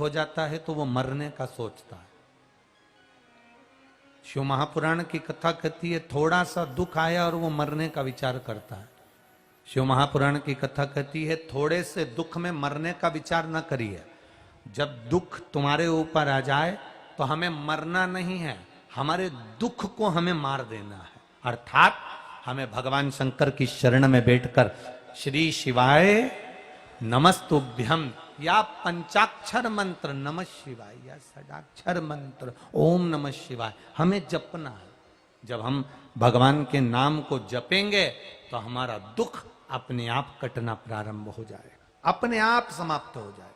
हो जाता है तो वो मरने का सोचता है। शिव महापुराण की कथा कहती है थोड़ा सा दुख आया और वो मरने का विचार करता है। शिव महापुराण की कथा कहती है थोड़े से दुख में मरने का विचार न करिए। जब दुख तुम्हारे ऊपर आ जाए तो हमें मरना नहीं है, हमारे दुख को हमें मार देना है। अर्थात हमें भगवान शंकर की शरण में बैठकर श्री शिवाय नमस्तुभ्यम या पंचाक्षर मंत्र नमः शिवाय या षडाक्षर मंत्र ओम नमः शिवाय हमें जपना है। जब हम भगवान के नाम को जपेंगे तो हमारा दुख अपने आप कटना प्रारंभ हो जाएगा, अपने आप समाप्त हो जाएगा।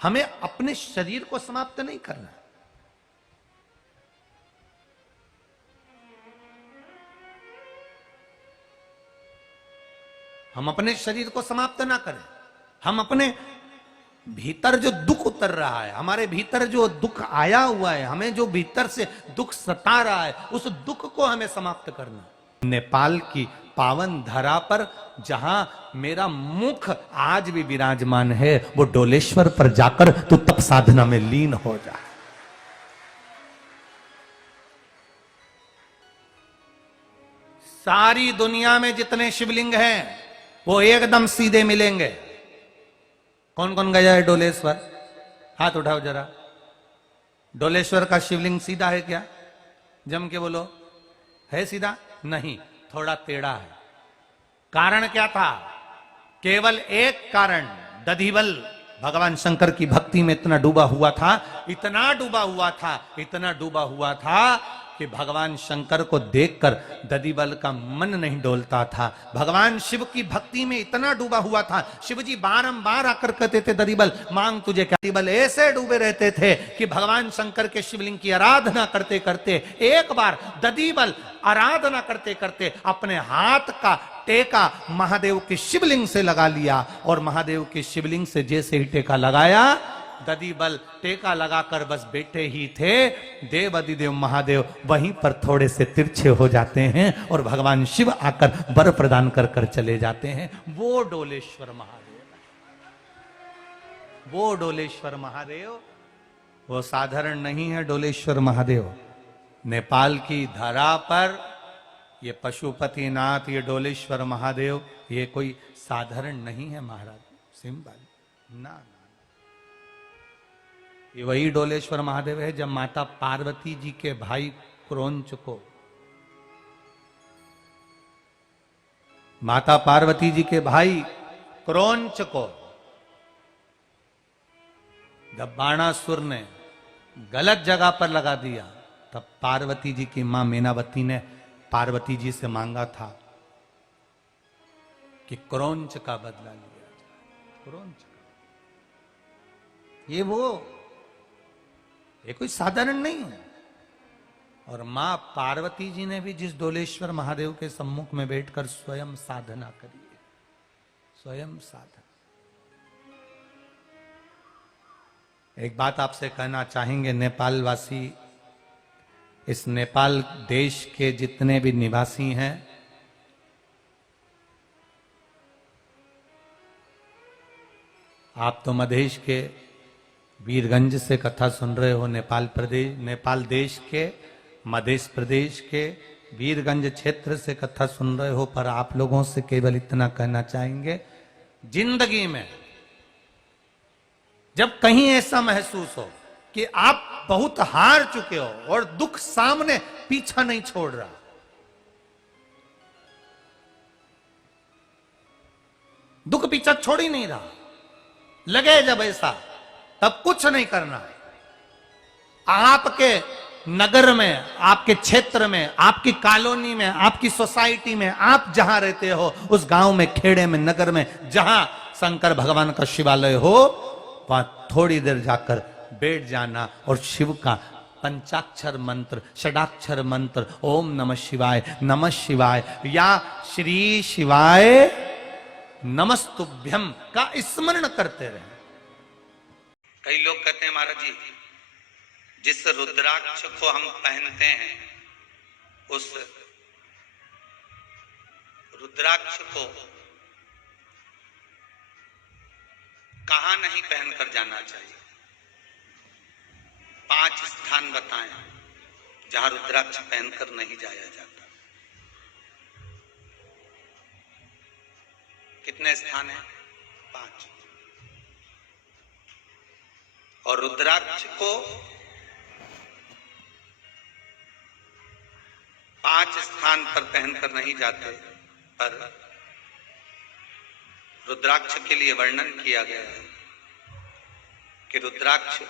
हमें अपने शरीर को समाप्त नहीं करना है। हम अपने शरीर को समाप्त ना करें। हम अपने भीतर जो दुख उतर रहा है, हमारे भीतर जो दुख आया हुआ है, हमें जो भीतर से दुख सता रहा है, उस दुख को हमें समाप्त करना। नेपाल की पावन धरा पर जहां मेरा मुख आज भी विराजमान है, वो डोलेश्वर पर जाकर तू तप साधना में लीन हो जा। सारी दुनिया में जितने शिवलिंग हैं वो एकदम सीधे मिलेंगे। कौन कौन गया है डोलेश्वर? हाथ उठाओ जरा। डोलेश्वर का शिवलिंग सीधा है क्या? जम के बोलो, है सीधा? नहीं, थोड़ा टेढ़ा है। कारण क्या था? केवल एक कारण, दधिबल भगवान शंकर की भक्ति में इतना डूबा हुआ था, इतना डूबा हुआ था, इतना डूबा हुआ था कि भगवान शंकर को देखकर दधिबल का मन नहीं डोलता था। भगवान शिव की भक्ति में इतना डूबा हुआ था, शिव जी बारंबार आकर कहते थे दधिबल मांग तुझे क्या। दधिबल ऐसे डूबे रहते थे कि भगवान शंकर के शिवलिंग की आराधना करते करते एक बार दधिबल आराधना करते करते अपने हाथ का टेका महादेव के शिवलिंग से लगा लिया, और महादेव के शिवलिंग से जैसे ही टेका लगाया, दधिबल टेका लगाकर बस बैठे ही थे, देव अधिदेव महादेव वहीं पर थोड़े से तिरछे हो जाते हैं और भगवान शिव आकर वर प्रदान कर कर चले जाते हैं। वो डोलेश्वर महादेव, वो डोलेश्वर महादेव वो साधारण नहीं है। डोलेश्वर महादेव नेपाल की धरा पर ये पशुपतिनाथ, ये डोलेश्वर महादेव, ये कोई साधारण नहीं है महाराज, सिंपल ना। ये वही डोलेश्वर महादेव है जब माता पार्वती जी के भाई क्रोंच को, माता पार्वती जी के भाई क्रोंच को जब बाणासुर ने गलत जगह पर लगा दिया, तब पार्वती जी की मां मीनावती ने पार्वती जी से मांगा था कि क्रोंच का बदला लिया जाए। क्रोंच का, ये कोई साधारण नहीं है। और मां पार्वती जी ने भी जिस डोलेश्वर महादेव के सम्मुख में बैठकर स्वयं साधना करी है, स्वयं साधना। एक बात आपसे कहना चाहेंगे, नेपाल वासी, इस नेपाल देश के जितने भी निवासी हैं, आप तो मधेश के वीरगंज से कथा सुन रहे हो, नेपाल देश के मध्य प्रदेश के वीरगंज क्षेत्र से कथा सुन रहे हो, पर आप लोगों से केवल इतना कहना चाहेंगे, जिंदगी में जब कहीं ऐसा महसूस हो कि आप बहुत हार चुके हो और दुख सामने पीछा नहीं छोड़ रहा, दुख पीछा छोड़ ही नहीं रहा, लगे जब ऐसा, तब कुछ नहीं करना है। आपके नगर में, आपके क्षेत्र में, आपकी कॉलोनी में, आपकी सोसाइटी में, आप जहां रहते हो, उस गांव में, खेड़े में, नगर में, जहां शंकर भगवान का शिवालय हो, वहां थोड़ी देर जाकर बैठ जाना और शिव का पंचाक्षर मंत्र, षडाक्षर मंत्र ओम नमः शिवाय या श्री शिवाय नमस्तुभ्यम का स्मरण करते रहे। कई लोग कहते हैं महाराज जी, जिस रुद्राक्ष को हम पहनते हैं, उस रुद्राक्ष को कहां नहीं पहनकर जाना चाहिए। 5 स्थान बताएं जहां रुद्राक्ष पहनकर नहीं जाया जाता। कितने स्थान हैं? 5। और रुद्राक्ष को 5 स्थान पर पहनकर नहीं जाते, पर रुद्राक्ष के लिए वर्णन किया गया है कि रुद्राक्ष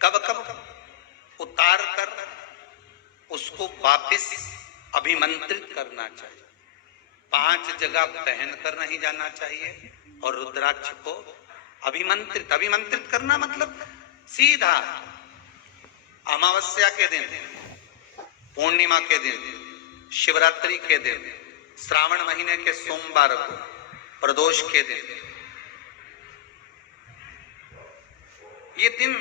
कब कब उतार कर उसको वापस अभिमंत्रित करना चाहिए। 5 जगह पहनकर नहीं जाना चाहिए और रुद्राक्ष को अभिमंत्रित करना मतलब सीधा अमावस्या के दिन, पूर्णिमा के दिन, शिवरात्रि के दिन, श्रावण महीने के सोमवार को, प्रदोष के दिन, ये दिन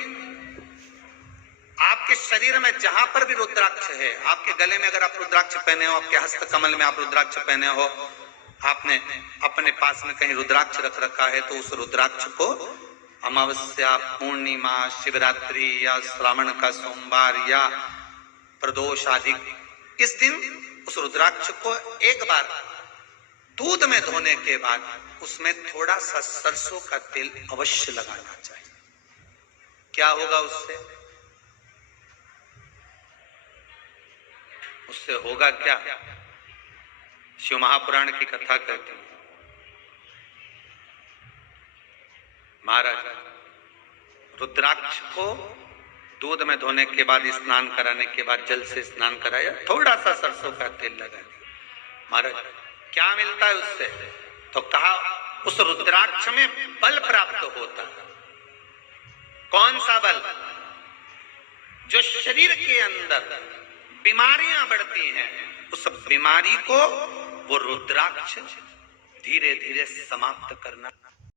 आपके शरीर में जहां पर भी रुद्राक्ष है, आपके गले में अगर आप रुद्राक्ष पहने हो, आपके हस्त कमल में आप रुद्राक्ष पहने हो, आपने अपने पास में कहीं रुद्राक्ष रख रखा है, तो उस रुद्राक्ष को अमावस्या, पूर्णिमा, शिवरात्रि या श्रावण का सोमवार या प्रदोष आदि, इस दिन उस रुद्राक्ष को एक बार दूध में धोने के बाद उसमें थोड़ा सा सरसों का तेल अवश्य लगाना चाहिए। क्या होगा उससे? उससे होगा क्या? शिव महापुराण की कथा कहते हैं, महाराज रुद्राक्ष को दूध में धोने के बाद, स्नान कराने के बाद जल से स्नान कराया, थोड़ा सा सरसों का तेल लगा दिया। महाराज क्या मिलता है उससे? तो कहा उस रुद्राक्ष में बल प्राप्त होता है। कौन सा बल? जो शरीर के अंदर बीमारियां बढ़ती हैं, उस बीमारी को वो रुद्राक्ष धीरे धीरे समाप्त करना